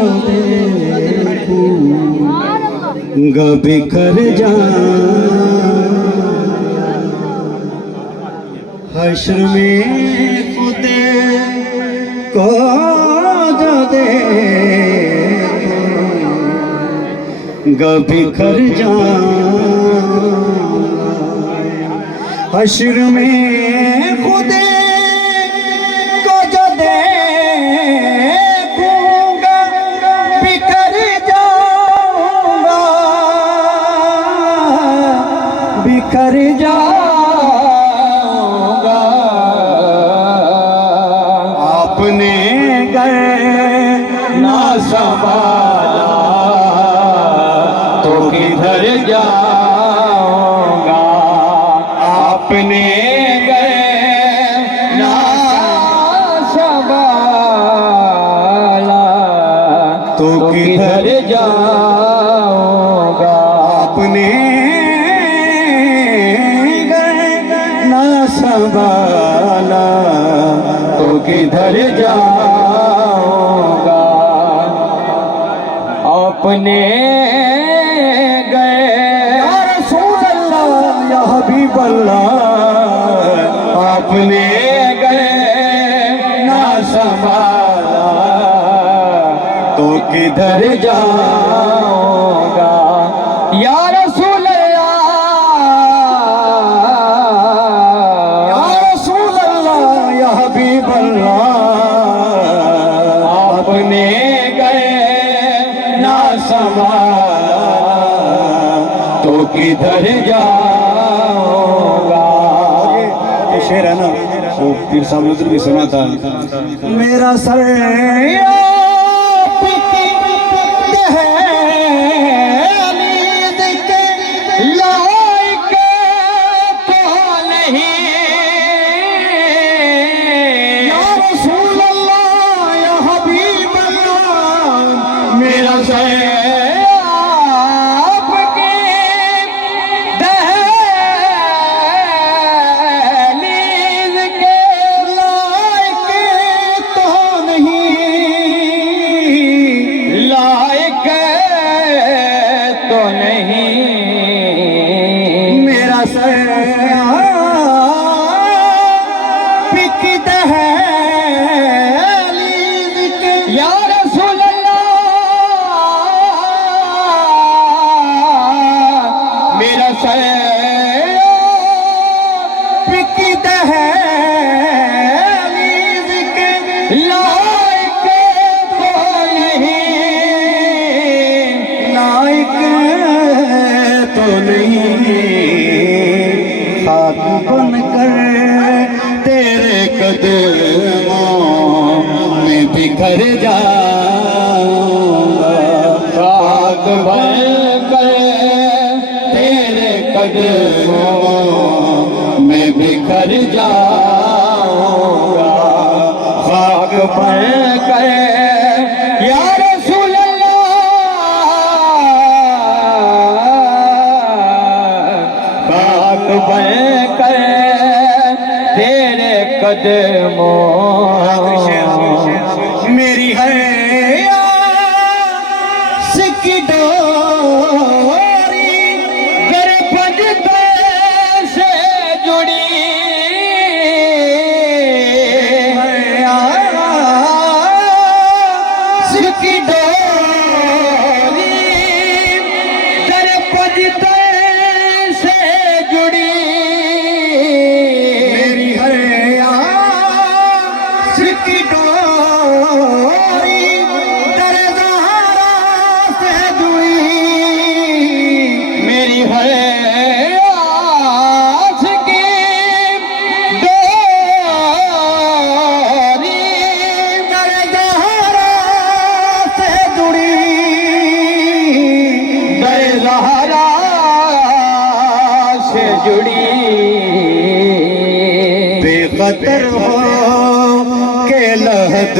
जो देखूंगा बिखर जा हश्र में खुदे को जो देखूंगा बिखर जा हश्र में खुदे को जो देखूंगा बिखर जाऊंगा बिखर जाऊंगा आपने गए ना संभाला तो किधर जाऊंगा आपने गए ना संभाला तो किधर जाऊंगा आपने गए ना संभाला तो किधर जाऊंगा अपने गए या रसूल अल्लाह या हबीब अल्लाह अपने गए ना संभाला तो किधर जाऊंगा या रसूल अल्लाह या रसूल अल्लाह या हबीब अल्लाह अपने गए ना संभाला तो किधर जाऊंगा। ये शेर है ना वो पीर साहब ने उधर भी सुना था। मेरा सर बिखर जाऊंगा खाक बनकर तेरे कदमों में बिखर जाऊंगा खाक बनकर या रसूल अल्लाह खाक बनकर तेरे कदमों मेरी है सिक्की डोरी गरफज से जुड़ी सिक्की डोरी गरफज से जुड़ी मेरी है सिक्की बेखतर हो के लहद